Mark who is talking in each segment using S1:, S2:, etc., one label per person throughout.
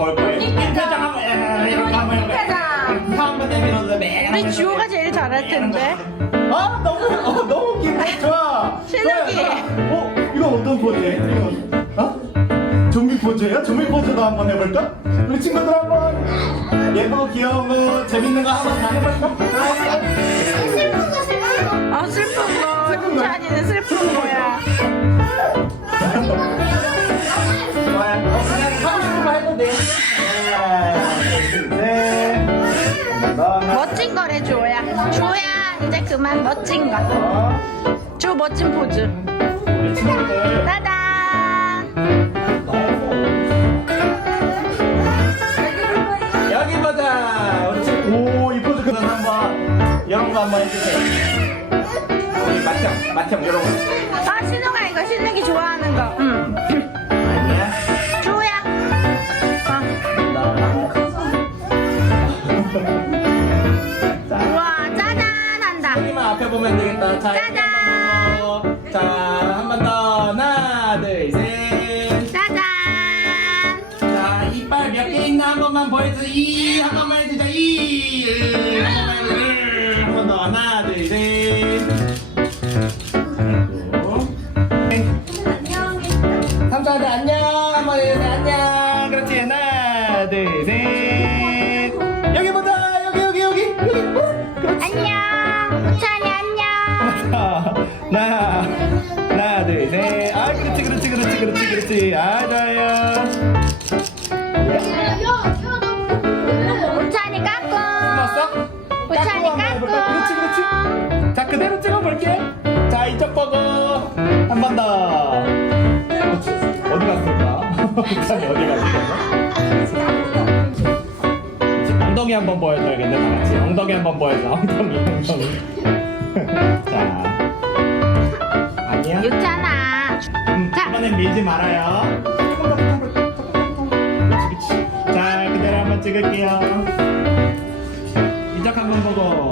S1: 걸 거예요. 입회장 하면 에, 우리 주호가 제일 잘할 예, 텐데. 아 너무 어, 너무 웃긴데 좋아. 신나게. 어 이거 어떤 포즈예요? 어? 좀비 포즈예요? 좀비 포즈도 한번 해볼까? 우리 친구들 한번 예쁘고 귀여운 거 재밌는 거 한번 다 해볼까? 아 슬픈 거
S2: 슬픈 거. 아 슬픈 거. 찬이는 슬픈 거야
S1: 거 멋진 거래
S2: 주호야 주호야 이제 그만 멋진
S1: 더.
S2: 거주 멋진 포즈. 따단
S1: 여기 보자. 오, 이 포즈 그만 한번. 이런 거 한번 해주세요. 우리 마청, 마청, 이런 거.
S2: 아 신우가 이거 신우기 좋아하는 거 응.
S1: 아니야?
S2: 주호야
S1: 자, 우와 짜잔
S2: 한다
S1: 여기만 앞에 보면 되겠다. 자, 짜잔. 한번 보고. 자, 한 번 더. 하나, 둘, 셋.
S2: 짜잔
S1: 자, 이빨 몇 개 있나 한 번만 보여줘. 이, 한 번만 해주자. 이, 으, 한 번만 해주자. 으, 한번 더. 하나, 그렇지, 그렇지. 아, 좋아요.
S2: 우찬이 봤어? 우찬이 깎고? 그렇지, 그렇지.
S1: 자, 그대로 찍어볼게. 자, 이쪽 보고. 한 번 더. 어디 갔을까? 우찬이 어디 갔을까? 엉덩이 한 번 보여줘야겠네, 다 같이. 엉덩이 한 번 보여줘. 엉덩이, 엉덩이. 자. 아니야? 이번엔 밀지 말아요. 자, 그대로 한번 찍을게요. 이쪽 한번 보고.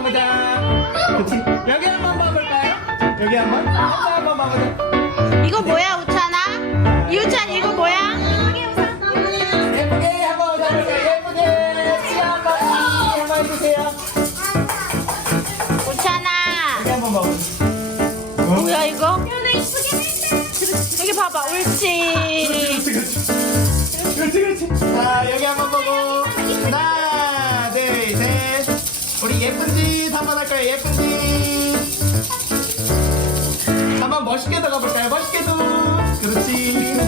S1: 봐보자. 그치? 여기 한번 봐볼까요? 여기 한번? 여기 한번 봐보자.
S2: 이거 뭐야 우찬아?
S1: 이유찬 이거 뭐야? 예쁘게 한번 잡을까요? 예쁘게. 치아 한번, 이 한번 해주세요.
S2: 우찬아 여기
S1: 한번 봐보자. 어?
S2: 뭐야 이거? 여기 봐봐 옳지 그렇지,
S1: 그렇지. 그렇지, 그렇지. 자, 여기 한번 보고. 하나. 우리 예쁜 짓 한번 할까요? 예쁜 짓. 한번 멋있게 더 가볼까요? 멋있게도. 그렇지.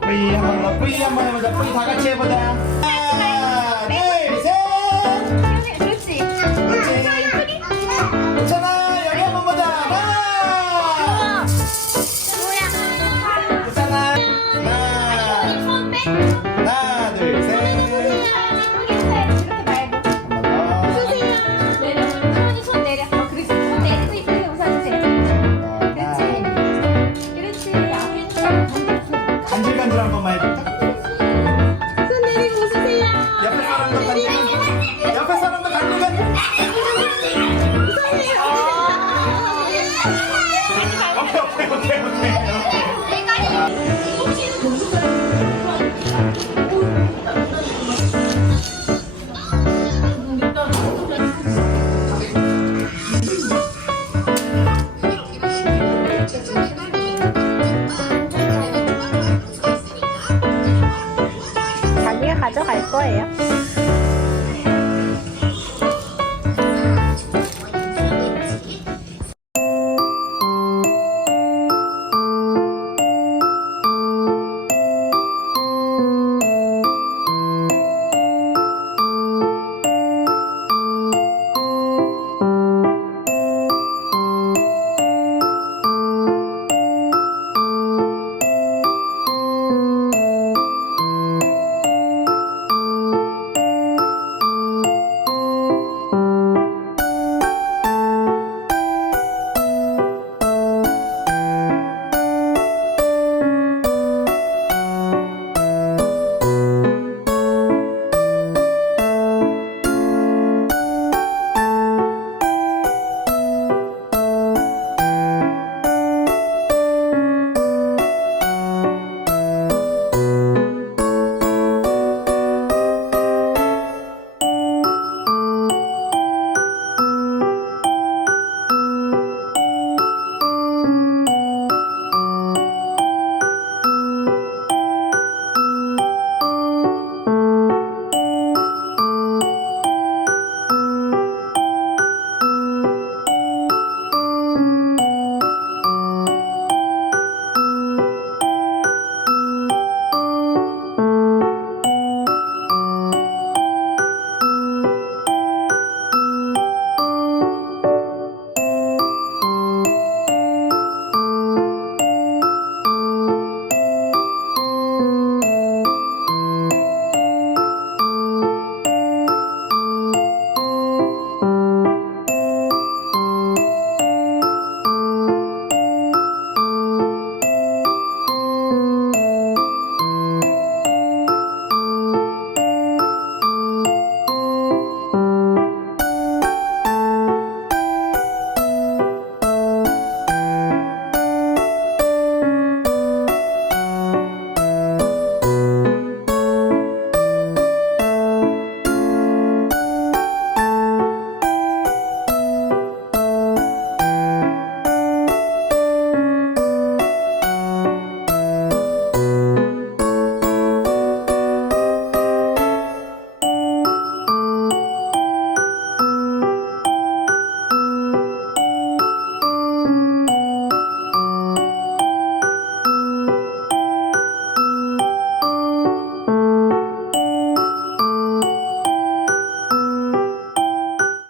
S1: 뿌이 한번 더 뿌이 한번 해보자 뿌이 다 같이 해보자 하